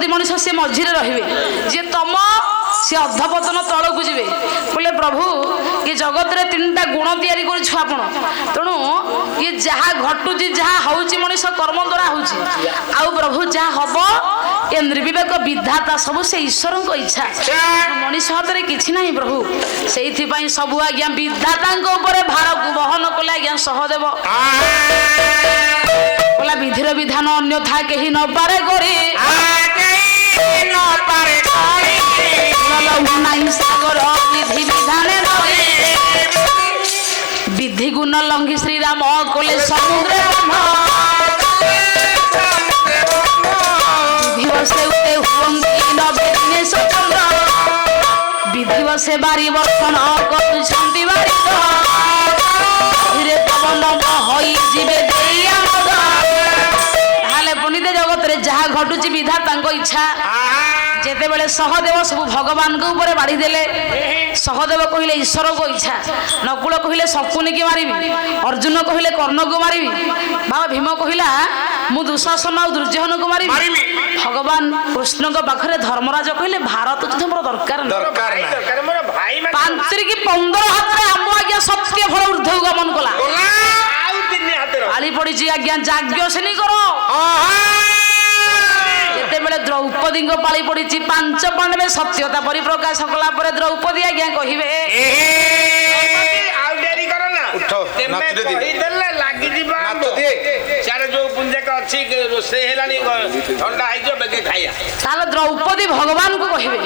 ମହାପ୍ରକୃତି ମଣିଷ ସେ ମଝିରେ ରହିବେ, ଯିଏ ତମ ସେ ଅଧପତନ ତଳକୁ ଯିବେ। ବୋଲେ ପ୍ରଭୁ ଏ ଜଗତରେ ତିନିଟା ଗୁଣ ତିଆରି କରିଛୁ ଆପଣ, ତେଣୁ ଇଏ ଯାହା ଘଟୁଛି ଯାହା ହଉଛି ମଣିଷ କର୍ମ ଦ୍ୱାରା ହଉଛି, ଆଉ ପ୍ରଭୁ ଯାହା ହବ ଏ ନିର୍ବିବେକ ବିଧାତା ସବୁ ସେ ଈଶ୍ୱରଙ୍କ ଇଚ୍ଛା, ମଣିଷ ହାତରେ କିଛି ନାହିଁ ପ୍ରଭୁ। ସେଇଥିପାଇଁ ସବୁ ଆଜ୍ଞା ବିଧାତାଙ୍କ ଉପରେ ଭାରକୁ ବହନ କଲେ ଆଜ୍ଞା ସହଦେବ। କହିଲା ବିଧିର ବିଧାନ ଅନ୍ୟଥା କେହି ନ ପାରେ କରି, ନାହିଁ ସାଗର ବିଧି ବିଧାନେ ଧରି, ବିଧି ଗୁଣ ଲଙ୍ଘି ଶ୍ରୀରାମ କଲେ ସମୁଦ୍ର, ବିଧି ବସେ ହୁଅନ୍ତି ନବେ ଦିନେ ସ୍ୱତନ୍ତ୍ର, ବିଧି ବସେ ବାରି ବର୍ଷଣ କରୁଛନ୍ତି ବାରିକ, ଧୀରେ ପବନ ହୋଇ ଯିବେ ଦେଇ ଆମଦ। ତାହେଲେ ପୁଣିତ ଜଗତରେ ଯାହା ଘଟୁଛି ବିଧାତାଙ୍କ ଇଚ୍ଛା। ଯେତେବେଳେ ସହଦେବ ସବୁ ଭଗବାନଙ୍କ ଉପରେ ବାଢି ଦେଲେ, ସହଦେବ କହିଲେ ଈଶ୍ୱରଙ୍କ ଇଚ୍ଛା, ନକୁଳ କହିଲେ ଶକୁନିକି ମାରିବି, ଅର୍ଜୁନ କହିଲେ କର୍ଣ୍ଣକୁ ମାରିବି, ବାବା ଭୀମ କହିଲା ମୁଁ ଦୁଃଶାସନ ଆଉ ଦୁର୍ଯ୍ୟୋଧନକୁ ମାରିବି, ଭଗବାନ କୃଷ୍ଣଙ୍କ ପାଖରେ ଧର୍ମରାଜ କହିଲେ ଭାରତ ଯୁଦ୍ଧ ମୋର ଦରକାର ନାହିଁ। 5 କି 15 ହାତରେ ଆମ ଆଜ୍ଞା ସତ୍ୟ ଫଳ ଊର୍ଦ୍ଧ୍ୱକୁ ଗମନ କଲା। ପାଳି ପଡିଛି ଆଜ୍ଞା ଯାଜ୍ଞ ସେନି କର। ଯେତେବେଳେ ଦ୍ରୌପଦୀଙ୍କ ପାଳି ପଡିଛି 5 ପାଣ୍ଡବେ ସତ୍ୟତା ପରିପ୍ରକାଶ କଲା ପରେ ଦ୍ରୌପଦୀ ଆଜ୍ଞା କହିବେ ତାହେଲେ ଦ୍ରୌପଦୀ ଭଗବାନଙ୍କୁ କହିବେ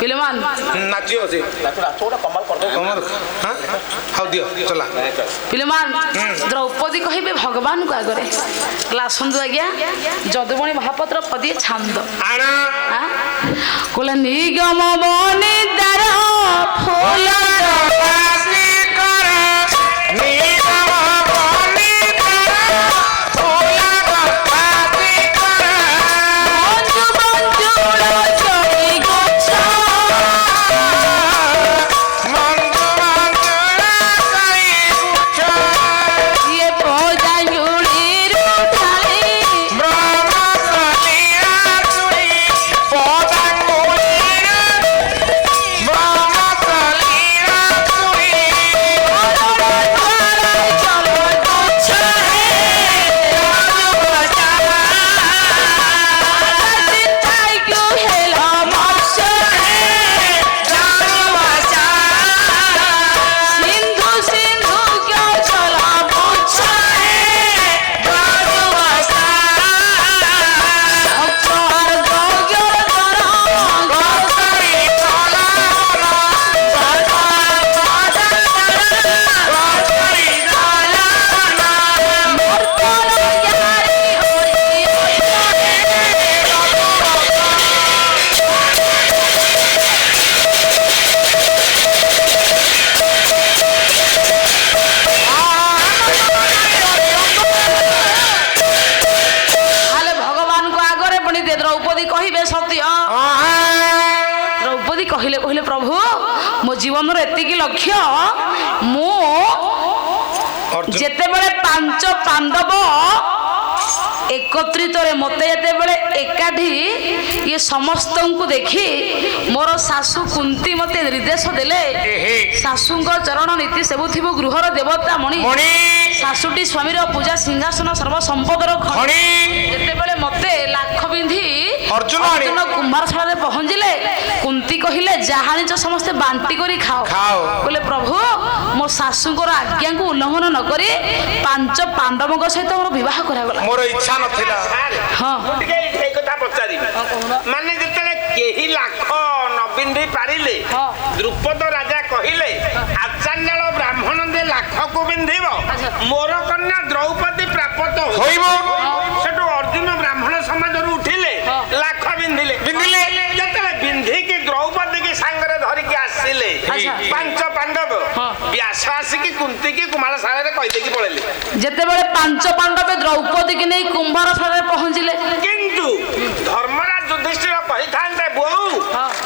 ପିଲାମାନେ ପିଲାମାନେ ଦ୍ରୌପଦୀ କହିବେ ଭଗବାନଙ୍କୁ ଆଗରେ। ଆସନ୍ତୁ ଆଜ୍ଞା ଯଦୁମଣି ମହାପାତ୍ର ପଦିଏ ଛାନ୍ଦ କହିଲେ ନିଗମ ବନିଦାର ଫୁଲ କହିଲେ ପ୍ରଭୁ ମୋ ଜୀବନର ଏତିକି ଲକ୍ଷ୍ୟ, ମୁଁ ଯେତେବେଳେ 5 ପାଣ୍ଡବ একত্রিতরে মতে যেতবে একাঠি ইয়ে সমস্তଙ୍କୁ দেখি মোর শাশু কুন্তি মতে নির্দেশ দেলে শাশুঙ্ক চরণ নীতি সেবুথিব গৃহর দেবতা মণি শাশুটি স্বামীর পূজা সিংহাসন সর্বসম্পদর খনি যেতবে মতে লাখ বিন্ধি অর্জুন কুম্ভারশালায় পৌঁছিলে কুন্তি কহিলে যাহা নিজ সমস্তে বান্টি করি খাও বলে প্রভু মো শাশুঙ্কর আজ্ঞাকে উল্লঙ্ঘন নকরি 5 পাণ্ডবଙ୍କ সহিত মোর বিবাহ করাগলা মোর ইচ্ছা নথিলা হ্যাঁ এই কথা পচারি মানে যেতলে কেহি লাখ নবিন্ধি পারিলে দ্রুপদ রাজা কহিলে আচান্যাল ব্রাহ্মণ দে লাখকু বিন্ধিব মোর কন্যা দ্রৌপদী প্রাপ্ত হইব সেটু অর্জুন ব্রাহ্মণ সমাজରୁ উঠিলে লাখ বিন্ধিলে বিন্ধিলে যেতলে বিন্ধিকি দ্রৌপদী কি সাঙ্গরে ধরিকি আসিলে 5 পাণ্ডব ব্যাস আসিকি কুন্তি কি কুমারশালারে কই দেকি পড়েলে যেতেবেলে 5 পাণ্ডব দ্রৌপদী কি নেই কুম্ভারশালায় পৌঁছিলে কিন্তু ধর্মরাজ যুধিষ্ঠির কহিথান্তে বউ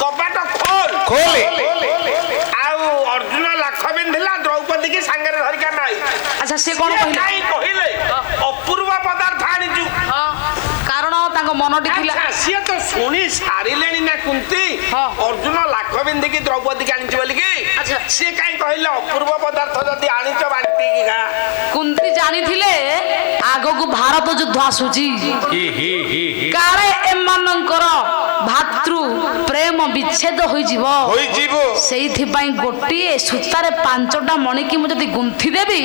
কপাট খোল খোলে আউ অর্জুন লাখ বিন্ধিলা দ্রৌপদী কি সাঙ্গরে ধরিকা নাই আচ্ছা সে কোন কহিলে কহিলে অপূর্ব পদার্থ আনিছু কারণ তাଙ୍କ ମନଟି ଥିଲା। ସିଏ ତ ଶୁଣି ସାରିଲେଣି ନା କୁନ୍ତି ଅର୍ଜୁନ ଲାଖ ବିନ୍ଧିକି ଦ୍ରୌପଦୀକି ଆଣିଛି ବୋଲିକି। ସିଏ କାହିଁ କହିଲେ ଅପୂର୍ବ ପଦାର୍ଥ ଯଦି ଆଣିଛ ବାଣ୍ଟିକି ଖା। କୁନ୍ତି ଜାଣିଥିଲେ ଆଗକୁ ଭାରତ ଯୁଦ୍ଧ ଆସୁଛି, କାଳେ ଏମାନଙ୍କର ଭାତୃ ପ୍ରେମ ବିଚ୍ଛେଦ ହୋଇଯିବ। ସେଇଥିପାଇଁ ଗୋଟିଏ ସୂତାରେ 5ଟା ମଣିକି ମୁଁ ଯଦି ଗୁନ୍ଥି ଦେବି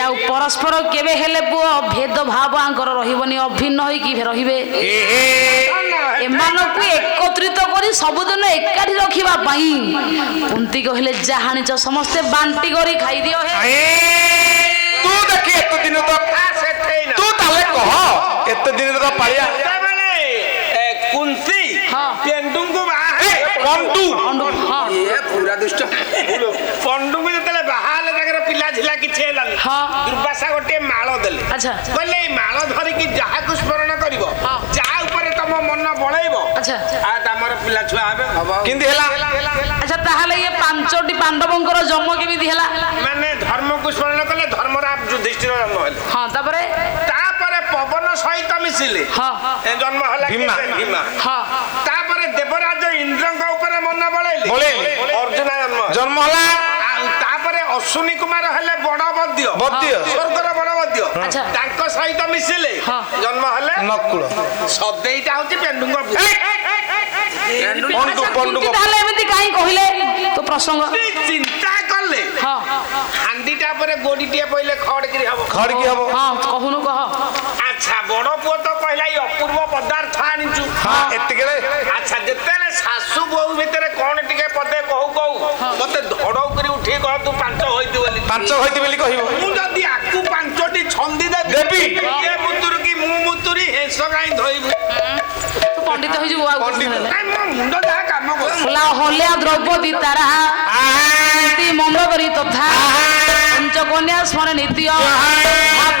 ଆଉ ପରସ୍ପର କେବେ ହେଲେ ପୁଅ ଭେଦ ଭାବ ଆଙ୍କର ରହିବନି, ଅଭିନ୍ନ ହୋଇକି ରହିବେ। ଏମାନଙ୍କୁ ଏକତ୍ରିତ କରି ସବୁଦିନ ଏକାଠି ରଖିବା ପାଇଁ କୁନ୍ତି କହିଲେ ଯାହା ଆଣିଛ ସମସ୍ତେ ବାଣ୍ଟି କରି ଖାଇଦିଅ। ତୁ ଦେଖି ଏତେ ଦିନ ତ ତୁ ତାହେଲେ କହ ଏତେ ଦିନ ତ ପାଳିଆ କୁନ୍ତି ପେଣ୍ଡୁଙ୍କୁ ପୁରା ଦୁଷ୍ଟ ପଣ୍ଡୁଙ୍କୁ ଯେତେବେଳେ ବାହା ହେଲେ ତାଙ୍କର ପିଲା ଝିଲା କିଛି ହେଲାନି। ଦୁର୍ବାସା ଗୋଟିଏ ମାଳ ଦେଲେ, କହିଲେ ଏଇ ମାଳ ଧରିକି ଯାହାକୁ ସ୍ମରଣ କରିବ, ଯାହା ଉପରେ ତମ ମନ ବଳେଇବ ତମର ପିଲା ଛୁଆ ହେବେ। କେମିତି ହେଲା? ଆଚ୍ଛା ତାହେଲେ ଇଏ 5ଟି ପାଣ୍ଡବଙ୍କର ଜନ୍ମ କେମିତି ହେଲା? ମାନେ ଧର୍ମକୁ ସ୍ମରଣ କଲେ ଧର୍ମରାଜ ଯୁଧିଷ୍ଠିର ଜନ୍ମ ହେଲେ। ତାପରେ ପବନ ସହିତ ମିଶିଲେ ଜନ୍ମ ହେଲା ଭୀମା। ତାପରେ ଦେବରାଜ ଇନ୍ଦ୍ରଙ୍କ ଉପରେ ମନ ବଳେଇଲେ ଅର୍ଜୁନ ଜନ୍ମ ହେଲା। ତାପରେ ଅଶ୍ୱିନୀ କୁମାର ହେଲେ ବଡ ବଦ୍ୟ, ସ୍ୱର୍ଗର ବଡ ବଦ୍ୟ, ତାଙ୍କ ସହିତ ମିଶିଲେ ଜନ୍ମ ହେଲେ ନକୁଳ। ସଦେଇଟା ହଉଛି ପେଣ୍ଡୁଙ୍କ ପୁଅ। ତାହେଲେ ଏମିତି କାହିଁ କହିଲେ ତ ପ୍ରସଙ୍ଗ ଚିନ୍ତା କଲେ ହାଣ୍ଡିଟା ପରେ ଗୋଡିଟିଏ ପଇଲେ ଖଡକିରି ହବ। କହୁନୁ କହ। ଆଚ୍ଛା ବଡ ପୁଅ ତ କହିଲା ଏଇ ଅପୂର୍ବ ପଦାର୍ଥ ଆଣିଛୁ। ଆଚ୍ଛା ଯେତେବେଳେ ଶାଶୁ ବୋହୂ ଭିତରେ କଣ ଟିକେ ପଦେ କହୁ ମତେ ଧଡଉ କରି ଉଠିକି କହ ତୁ 5 ହୋଇଛୁ ବୋଲି କହିବ। ମୁଁ ଯଦି ଆକୁ 5ଟି ଛନ୍ଦି ଦେବି ଇଏ ମୁତୁରୁ କି ମୁଁ ମୁତୁରି ହେସ କାହିଁ ଧୋଇବୁ? ପଣ୍ଡିତ ହେଇଯିବୁ ଆଉ ମୋ ମୁଣ୍ଡ ଯାହା କାମ କରୁଥିଲା। ହଲିଆ ଦ୍ରୌପଦୀ ତାରା ମଣ୍ଡବରୀ ତଥା ପଞ୍ଚକନ୍ୟା ସ୍ମରେ ନିତ୍ୟ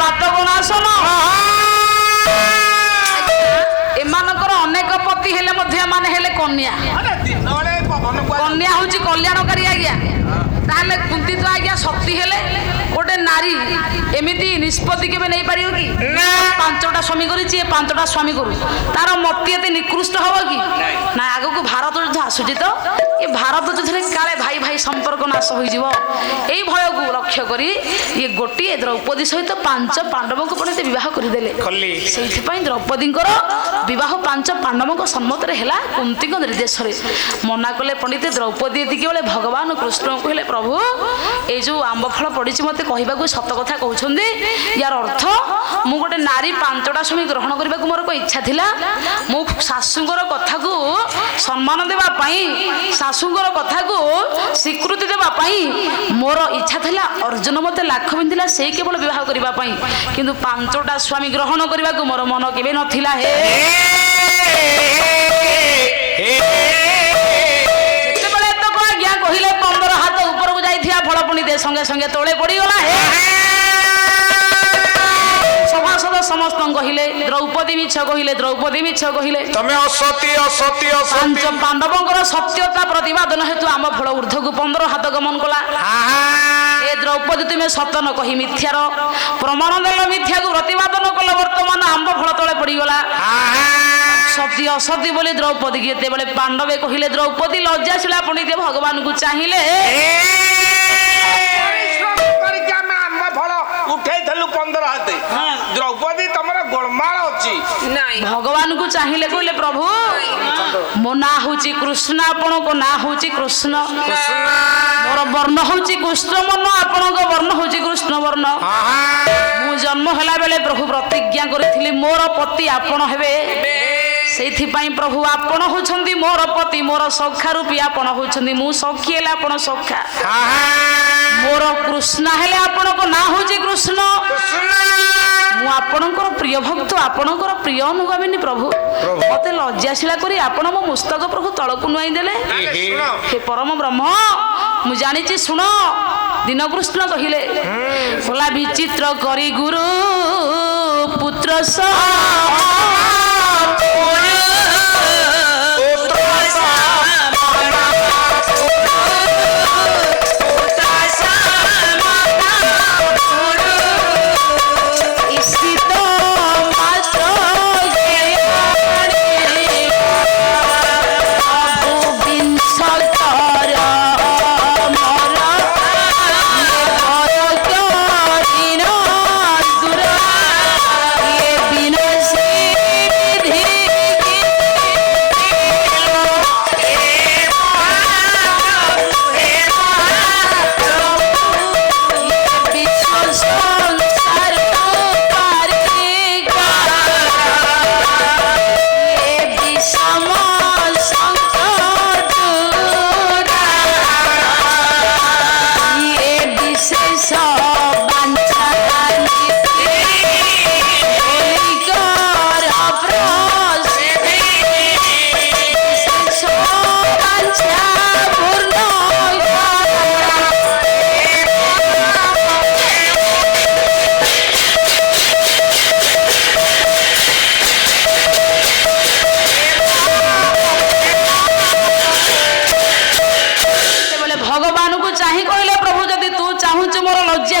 ପାତ ଗୁଣାସନ। ଏମାନଙ୍କର ଅନେକ ପତି ହେଲେ ମଧ୍ୟ ଏମାନେ ହେଲେ କନ୍ୟା। କନ୍ୟା ହଉଛି କଲ୍ୟାଣକାରୀ ଆଜ୍ଞା। ତାହେଲେ କୁନ୍ତି ତ ଆଜ୍ଞା ଶକ୍ତି ହେଲେ ଗୋଟେ ନାରୀ ଏମିତି ନିଷ୍ପତ୍ତି କେବେ ନେଇପାରିବ କି? 5ଟା ସ୍ୱାମୀ କରିଛି, 5ଟା ସ୍ୱାମୀ କରୁ, ତାର ମତି ଏତେ ନିକୃଷ୍ଟ ହବ କି? ନା ଆଗକୁ ଭାରତ ଯୁଦ୍ଧ ଆସୁଛି ତ ଏ ଭାରତ ଯୁଦ୍ଧରେ କାଳେ ଭାଇ ଭାଇ ସମ୍ପର୍କ ନାଶ ହୋଇଯିବ, ଏଇ ଭୟକୁ ଲକ୍ଷ୍ୟ କରି ଇଏ ଗୋଟିଏ ଦ୍ରୌପଦୀ ସହିତ 5 ପାଣ୍ଡବଙ୍କୁ ପୁଣି ବିବାହ କରିଦେଲେ। ସେଇଥିପାଇଁ ଦ୍ରୌପଦୀଙ୍କର ବିବାହ 5 ପାଣ୍ଡବଙ୍କ ସମ୍ମତରେ ହେଲା କୁନ୍ତୀଙ୍କ ନିର୍ଦ୍ଦେଶରେ। ମନା କଲେ ପଣ୍ଡିତ ଦ୍ରୌପଦୀ ଏତିକି ବେଳେ ଭଗବାନ କୃଷ୍ଣଙ୍କୁ କହିଲେ ପ୍ରଭୁ ଏଇ ଯୋଉ ଆମ୍ବ ଫଳ ପଡିଛି ମତେ କହିବାକୁ ସତ କଥା କହୁଛନ୍ତି? ୟାର ଅର୍ଥ ମୁଁ ଗୋଟେ ନାରୀ 5ଟା ସ୍ୱାମୀ ଗ୍ରହଣ କରିବାକୁ ମୋର କଣ ଇଚ୍ଛା ଥିଲା? ମୁଁ ଶାଶୁଙ୍କର କଥାକୁ ସମ୍ମାନ ଦେବା ପାଇଁ, ଶାଶୁଙ୍କର କଥାକୁ ସ୍ୱୀକୃତି ଦେବା ପାଇଁ ମୋର ଇଚ୍ଛା ଥିଲା। ଅର୍ଜୁନ ମତେ ଲାଖ ବିନ୍ଧିଲା ସେଇ କେବଳ ବିବାହ କରିବା ପାଇଁ, କିନ୍ତୁ 5ଟା ସ୍ୱାମୀ ଗ୍ରହଣ କରିବାକୁ ମୋର ମନ କେବେ ନଥିଲା। ଯେତେବେଳେ ତ ଆଜ୍ଞା କହିଲେ 15 ହାତ ଉପରକୁ ଯାଇଥିବା ଫଳ ପୁଣି ସଙ୍ଗେ ସଙ୍ଗେ ତଳେ ପଡିଗଲା। ସଭାସଦ ସମସ୍ତଙ୍କୁ କହିଲେ ଦ୍ରୌପଦୀ ମିଛ କହିଲେ, ଦ୍ରୌପଦୀ ମିଛ କହିଲେ। ତମେ ଅସତୀ 5 ପାଣ୍ଡବଙ୍କର ସତ୍ୟତା ପ୍ରତିପାଦନ ହେତୁ ଆମ ଫଳ ଊର୍ଦ୍ଧ୍ୱକୁ 15 ହାତ ଗମନ କଲା। ଏ ଦ୍ରୌପଦୀ ତୁମେ ସତ ନ କହି ମିଥ୍ୟାର ପ୍ରମାଣ ଦେଲ, ମିଥ୍ୟାକୁ ପ୍ରତିପାଦନ କଲ, ବର୍ତ୍ତମାନ ଆମ୍ବ ଫଳ ତଳେ ପଡିଗଲା। ସତୀ ଅସତୀ ବୋଲି ଦ୍ରୌପଦୀ ଯେତେବେଳେ ପାଣ୍ଡବେ କହିଲେ ଦ୍ରୌପଦୀ ଲଜ୍ଜାଶୀଳା ପଣ୍ଡିତ ଭଗବାନଙ୍କୁ ଚାହିଁଲେ ଉଠେଇଥିଲୁ 15 ହାତେ ଦ୍ରୌପଦୀ ତମର ଗୋଳମାଳ ଅଛି। ଭଗବାନଙ୍କୁ ଚାହିଁଲେ କହିଲେ ପ୍ରଭୁ ମୋ ନାଁ ହଉଛି କୃଷ୍ଣ, ଆପଣଙ୍କ ନାଁ ହଉଛି କୃଷ୍ଣ, ମୋର ବର୍ଣ୍ଣ ହଉଛି କୃଷ୍ଣ ବର୍ଣ୍ଣ, ଆପଣଙ୍କ ବର୍ଣ୍ଣ ହଉଛି କୃଷ୍ଣ ବର୍ଣ୍ଣ। ମୁଁ ଜନ୍ମ ହେଲା ବେଳେ ପ୍ରଭୁ ପ୍ରତିଜ୍ଞା କରିଥିଲି ମୋର ପତି ଆପଣ ହେବେ। ସେଇଥିପାଇଁ ପ୍ରଭୁ ଆପଣ ହଉଛନ୍ତି ମୋର ପତି, ମୋର ସଖା ରୂପୀ ଆପଣ ହଉଛନ୍ତି, ମୁଁ ସଖୀ ହେଲେ ଆପଣ ସଖା, ମୋର କୃଷ୍ଣ ହେଲେ ଆପଣଙ୍କ ନାଁ ହଉଛି କୃଷ୍ଣ, ମୁଁ ଆପଣଙ୍କର ପ୍ରିୟ ଭକ୍ତ, ଆପଣଙ୍କର ପ୍ରିୟ ଅନୁଗାମିନୀ। ପ୍ରଭୁ ମତେ ଲଜ୍ଜାଶୀଳା କରି ଆପଣ ମୋ ମୁସ୍ତକ ପ୍ରଭୁ ତଳକୁ ନୁଆଇ ଦେଲେ। ହେ ପରମ ବ୍ରହ୍ମ ମୁଁ ଜାଣିଛି ଶୁଣ। ଦୀନକୃଷ୍ଣ କହିଲେ ଭଲା ବିଚିତ୍ର କରି ଗୁରୁ ପୁତ୍ର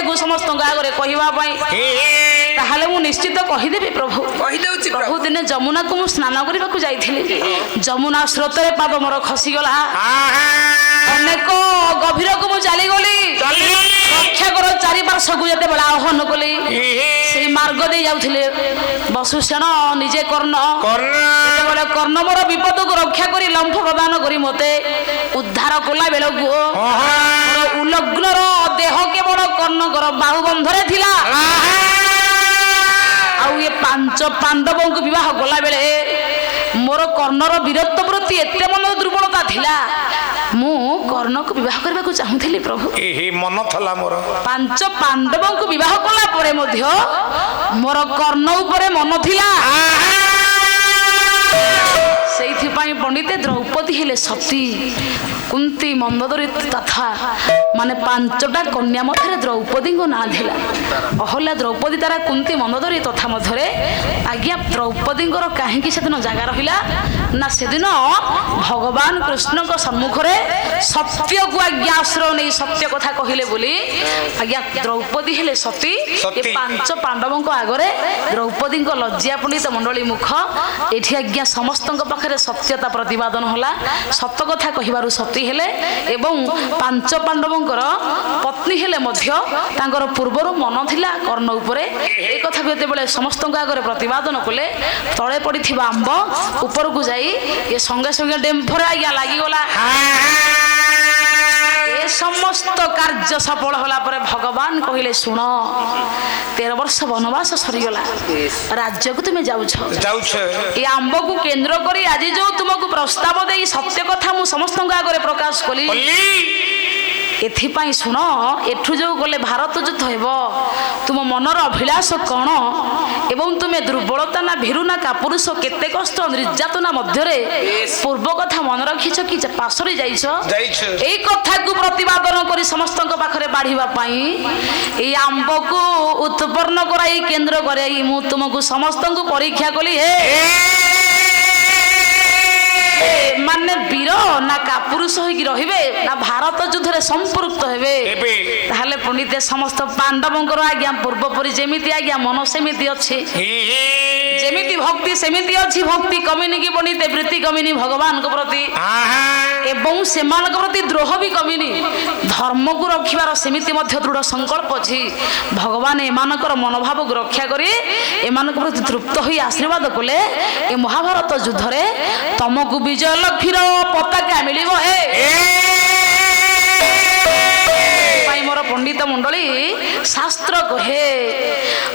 ସତ୍ୟକୁ ସମସ୍ତଙ୍କ ଆଗରେ କହିବା ପାଇଁ ତାହେଲେ ମୁଁ ନିଶ୍ଚିତ କହିଦେବି ପ୍ରଭୁ। ପ୍ରଭୁ ଦିନେ ଯମୁନାକୁ ମୁଁ ସ୍ନାନ କରିବାକୁ ଯାଇଥିଲି। ଯମୁନା ସ୍ରୋତରେ ପାଦ ମୋର ଖସିଗଲା। ଅନେକ ଗଭୀରକୁ ମୁଁ ଚାଲିଗଲି। ରକ୍ଷାକର ଚାରିପାର୍ଶ୍ୱକୁ ଯେତେବେଳେ ଆହ୍ୱାନ କଲି ସେଇ ମାର୍ଗ ଦେଇ ଯାଉଥିଲେ ବସୁସେନ ନିଜେ କର୍ଣ୍ଣ। ଯେତେବେଳେ କର୍ଣ୍ଣ ମୋର ବିପଦକୁ ରକ୍ଷା କରି ଲମ୍ଫ ପ୍ରଦାନ କରି ମତେ ଉଦ୍ଧାର କଲା ବେଳକୁ ଉଲଗ୍ନର ଦେହ କେବଳ କର୍ଣ୍ଣଙ୍କର ବାହୁବନ୍ଧରେ ଥିଲା। ଆଉ ଏ 5 ପାଣ୍ଡବଙ୍କୁ ବିବାହ କଲା ବେଳେ ମୋର କର୍ଣ୍ଣର ବୀରତ୍ୱ ପ୍ରତି ଏତେ ମନ ଦୁର୍ବଳତା ଥିଲା, ମୁଁ କର୍ଣ୍ଣକୁ ବିବାହ କରିବାକୁ ଚାହୁଁଥିଲି ପ୍ରଭୁ। ମନ ଥିଲା ମୋର। 5 ପାଣ୍ଡବଙ୍କୁ ବିବାହ କଲା ପରେ ମଧ୍ୟ ମୋର କର୍ଣ୍ଣ ଉପରେ ମନ ଥିଲା। ସେଇଥିପାଇଁ ପଣ୍ଡିତେ ଦ୍ରୌପଦୀ ହେଲେ ସତୀ, କୁନ୍ତୀ, ମନ୍ଦୋଦରୀ ତଥା ମାନେ 5ଟା କନ୍ୟା ମଧ୍ୟରେ ଦ୍ରୌପଦୀଙ୍କ ନାଁ ଥିଲା। ଅହଲ୍ୟା, ଦ୍ରୌପଦୀ, ତାରା, କୁନ୍ତୀ, ମନ୍ଦୋଦରୀ ତଥା ମଧ୍ୟରେ ଆଜ୍ଞା ଦ୍ରୌପଦୀଙ୍କର କାହିଁକି ସେଦିନ ଜାଗା ରହିଲା ନା ସେଦିନ ଭଗବାନ କୃଷ୍ଣଙ୍କ ସମ୍ମୁଖରେ ସତ୍ୟକୁ ଆଜ୍ଞା ଆଶ୍ରୟ ନେଇ ସତ୍ୟ କଥା କହିଲେ ବୋଲି ଆଜ୍ଞା ଦ୍ରୌପଦୀ ହେଲେ ସତୀ। ଏ 5 ପାଣ୍ଡବଙ୍କ ଆଗରେ ଦ୍ରୌପଦୀଙ୍କ ଲଜ୍ଜା ପଣ୍ଡିତ ମଣ୍ଡଳୀ ମୁଖ ଏଠି ଆଜ୍ଞା ସମସ୍ତଙ୍କ ପାଖରେ ସତ୍ୟତା ପ୍ରତିପାଦନ ହେଲା। ସତ କଥା କହିବାରୁ ସତୀ ହେଲେ ଏବଂ 5 ପାଣ୍ଡବଙ୍କର ପତ୍ନୀ ହେଲେ ମଧ୍ୟ ତାଙ୍କର ପୂର୍ବରୁ ମନ ଥିଲା କର୍ଣ୍ଣ ଉପରେ। ଏ କଥାକୁ ଯେତେବେଳେ ସମସ୍ତଙ୍କ ଆଗରେ ପ୍ରତିପାଦନ କଲେ ତଳେ ପଡ଼ିଥିବା ଆମ୍ବ ଉପରକୁ ଯାଇ ଏ ସଙ୍ଗେ ସଙ୍ଗେ ଡେମ୍ଫରେ ଆଜ୍ଞା ଲାଗିଗଲା। ଏ ସମସ୍ତ କାର୍ଯ୍ୟ ସଫଳ ହେଲା ପରେ ଭଗବାନ କହିଲେ ଶୁଣ 13 ବର୍ଷ ବନବାସ ସରିଗଲା, ରାଜ୍ୟକୁ ତୁମେ ଯାଉଛ। ଏ ଆମ୍ବକୁ କେନ୍ଦ୍ର କରି ଆଜି ଯୋଉ ତୁମକୁ ପ୍ରସ୍ତାବ ଦେଇ ସତ୍ୟ କଥା ମୁଁ ସମସ୍ତଙ୍କ ଆଗରେ ପ୍ରକାଶ କଲି, ଏଥିପାଇଁ ଶୁଣ ଏଠୁ ଯୋଉ ଗଲେ ଭାରତ ଯୁଦ୍ଧ ହେବ, ତୁମ ମନର ଅଭିଳାଷ କଣ ଏବଂ ତୁମେ ଦୁର୍ବଳତା ନା ଭୀରୁ ନା କାପୁରୁଷ, କେତେ କଷ୍ଟ ନିର୍ଯାତନା ମଧ୍ୟରେ ପୂର୍ବ କଥା ମନେ ରଖିଛ କି ପାଶରି ଯାଇଛ, ଏଇ କଥାକୁ ପ୍ରତିପାଦନ କରି ସମସ୍ତଙ୍କ ପାଖରେ ବାଢିବା ପାଇଁ ଏଇ ଆମ୍ବକୁ ଉତ୍ପନ୍ନ କରାଇ କେନ୍ଦ୍ର କରାଇ ମୁଁ ତୁମକୁ ସମସ୍ତଙ୍କୁ ପରୀକ୍ଷା କଲି। ମାନେ ବୀର ନା କାପୁରୁଷ ହେଇକି ରହିବେ ନା ଭାରତ ଯୁଦ୍ଧରେ ସମ୍ପୃକ୍ତ ହେବେ। ତାହେଲେ ପଣ୍ଡିତେ ସମସ୍ତ ପାଣ୍ଡବଙ୍କର ଆଜ୍ଞା ପୂର୍ବ ପରି ଯେମିତି ଆଜ୍ଞା ମନ ସେମିତି ଅଛି, ଯେମିତି ଭକ୍ତି ସେମିତି ଅଛି, ଭକ୍ତି କମିନି କି ପଣ୍ଡିତେ ବୃତ୍ତି କମିନି ଭଗବାନଙ୍କ ପ୍ରତି ଏବଂ ସେମାନଙ୍କ ପ୍ରତି ଦ୍ରୋହ ବି କମିନି, ଧର୍ମକୁ ରଖିବାର ସେମିତି ମଧ୍ୟ ଦୃଢ ସଂକଳ୍ପ ଅଛି। ଭଗବାନ ଏମାନଙ୍କର ମନୋଭାବକୁ ରକ୍ଷା କରି ଏମାନଙ୍କ ପ୍ରତି ତୃପ୍ତ ହୋଇ ଆଶୀର୍ବାଦ କଲେ ଏ ମହାଭାରତ ଯୁଦ୍ଧରେ ତମକୁ ବିଜୟ ଲକ୍ଷ୍ମୀର ପତାକା ମିଳିବ। ପାଇଁ ମୋର ପଣ୍ଡିତ ମଣ୍ଡଳୀ ଶାସ୍ତ୍ର କହେ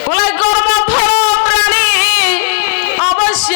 କର୍ମ ଫଳ ପ୍ରାଣୀ ଅବଶ୍ୟ